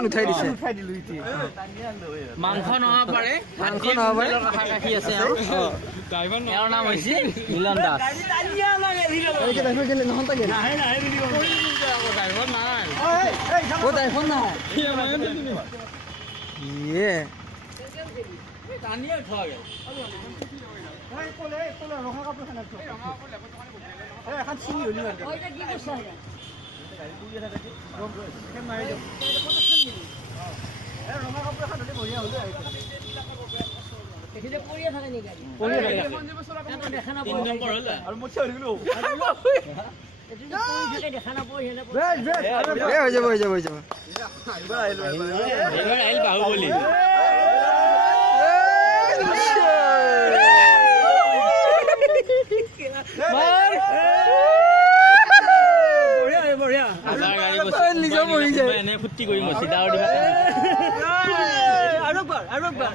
এখন উঠাই দিছে মাংস নহব পাৰে মাংস নহব পাৰে আশা ৰাখি আছে তেওঁৰ নাম হৈছে মিলন দাস এইকে ড্ৰাইভাৰ গেলে নহন তাকে ড্ৰাইভাৰ নাই ও ড্ৰাইভাৰ না ইয়ে টানিয়ে থয় ৰঙা কাপোৰ খানা এখন চিনি হলি ৰঙা কাপোৰ এখন হলে বঢ়িয়া হলো আৰু মই হৈ গলো হৈ যাব আহিল বাহুবলী এনে ফুৰ্তি কৰিম চিধা ঠাণ্ডা